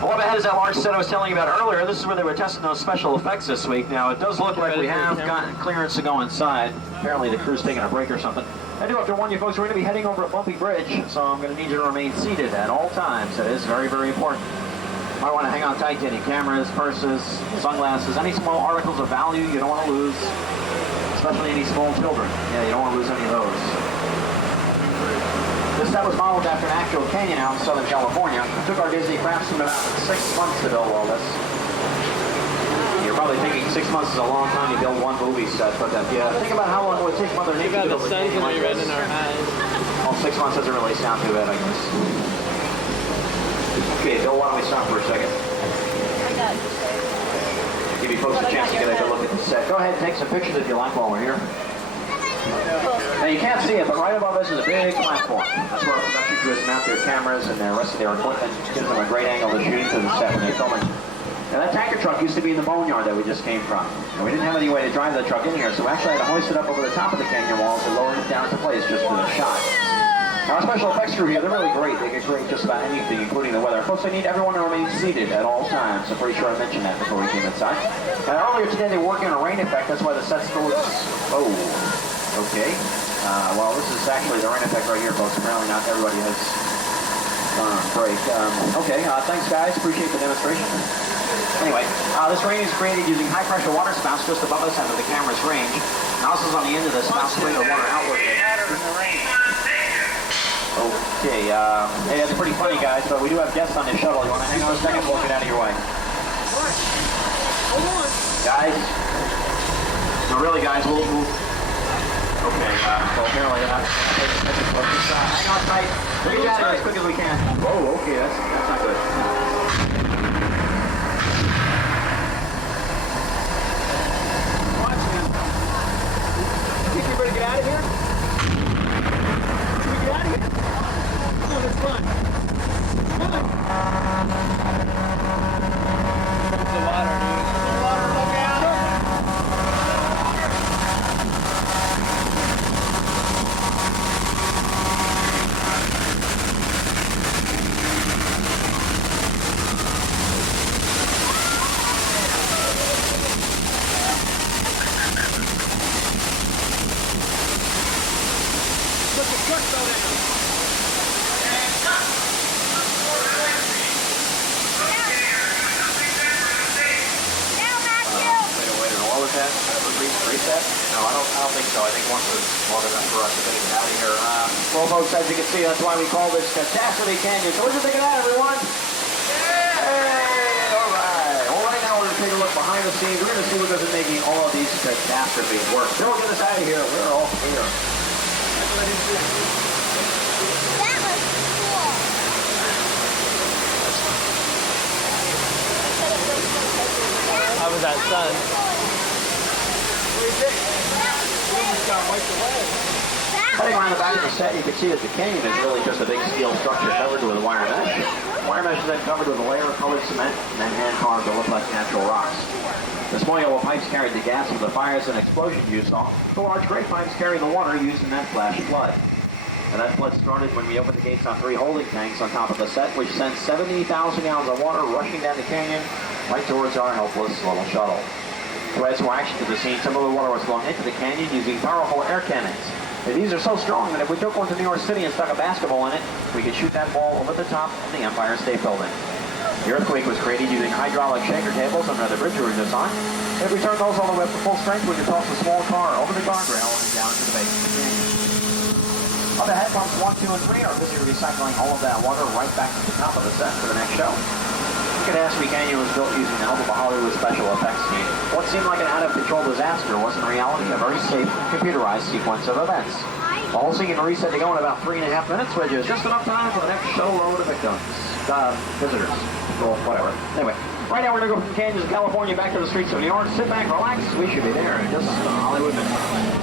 Well, up ahead is that large set I was telling you about earlier. This is where they were testing those special effects this week. Now, it does look like we have gotten clearance to go inside. Apparently, the crew's taking a break or something. I do have to warn you folks, we're going to be heading over a bumpy bridge, so I'm going to need you to remain seated at all times. That is very, very important. You might want to hang on tight to any cameras, purses, sunglasses, any small articles of value you don't want to lose, especially any small children. Yeah, you don't want to lose any of those. This set was modeled after an actual canyon out in Southern California. It took our Disney craftsmen about 6 months to build all this. You're probably thinking 6 months is a long time to build one movie set, but yeah, think about how long it would take Mother Nature to build a canyon like this. Well, 6 months doesn't really sound too bad, I guess. Okay, Bill, why don't we stop for a second? Give you folks a chance to get a good look at the set. Go ahead and take some pictures if you like while we're here. Now you can't see it, but right above us is a big platform. That's where our production crews mount their cameras and the rest of their equipment. Gives them a great angle to shoot into the set when they're filming. Now that tanker truck used to be in the boneyard that we just came from. And we didn't have any way to drive the truck in here, so we actually had to hoist it up over the top of the canyon walls and lower it down to place just for the shot. Now our special effects crew here, they're really great. They can create just about anything, including the weather. Folks, I need everyone to remain seated at all times. I'm pretty sure I mentioned that before we came inside. And earlier today they were working on a rain effect, that's why the set still looks... Oh, okay. Well, this is actually the rain effect right here, folks. Apparently not everybody has gone on break. Okay, thanks guys. Appreciate the demonstration. Anyway, this rain is created using high-pressure water spouts just above us under the camera's range. Nozzles on the end of the spout spray the water outward. Okay, hey, that's pretty funny, guys, but we do have guests on this shuttle. You want to hang on a second? We'll get out of your way. Guys? No, really, guys, we'll okay, well, apparently not. Hang on tight. We'll get out of here as quick as we can. Oh, okay, that's not good. You ready to get out of here? Can we get out of here? Come on, it's fun. Come on. It's the water, dude. It's the water. Look out. Look, the truck fell down. Reset? No, I don't think so. I think once it's long enough for us to get out of here. Well, folks, as you can see, that's why we call this Catastrophe Canyon. So what do you think of that, everyone? Yeah! Hey! All right. Well, right now we're going to take a look behind the scenes. We're going to see what goes in making all of these catastrophes work. Bill, get us out of here. We're all here. That's what I didn't see. That was cool. How was that sun? Heading around the back of the set, you can see that the canyon is really just a big steel structure covered with wire mesh. Wire mesh is then covered with a layer of colored cement and then hand-carved to look like natural rocks. The small yellow pipes carried the gas of the fires and explosions you saw. The large gray pipes carry the water used in that flash flood. And that flood started when we opened the gates on 3 holding tanks on top of the set, which sent 70,000 gallons of water rushing down the canyon right towards our helpless little shuttle. To add some action to the scene, some of the water was blown into the canyon using powerful air cannons. And these are so strong that if we took one to New York City and stuck a basketball in it, we could shoot that ball over the top of the Empire State Building. The earthquake was created using hydraulic shaker tables under the bridge we were just on. If we turned those all the way up to full strength, we could toss a small car over the guardrail and down to the base of the canyon. Other head pumps 1, 2, and 3 are busy recycling all of that water right back to the top of the set for the next show. Catastrophe Canyon was built using the help of a Hollywood special effects team. What seemed like an out-of-control disaster was in reality a very safe, computerized sequence of events. The whole scene reset to go in about 3.5 minutes, which is just enough time for the next show load of victims. Visitors. Well, whatever. Anyway, right now we're going to go from the canyons of California back to the streets of New York. Sit back, relax. We should be there in just a Hollywood minute.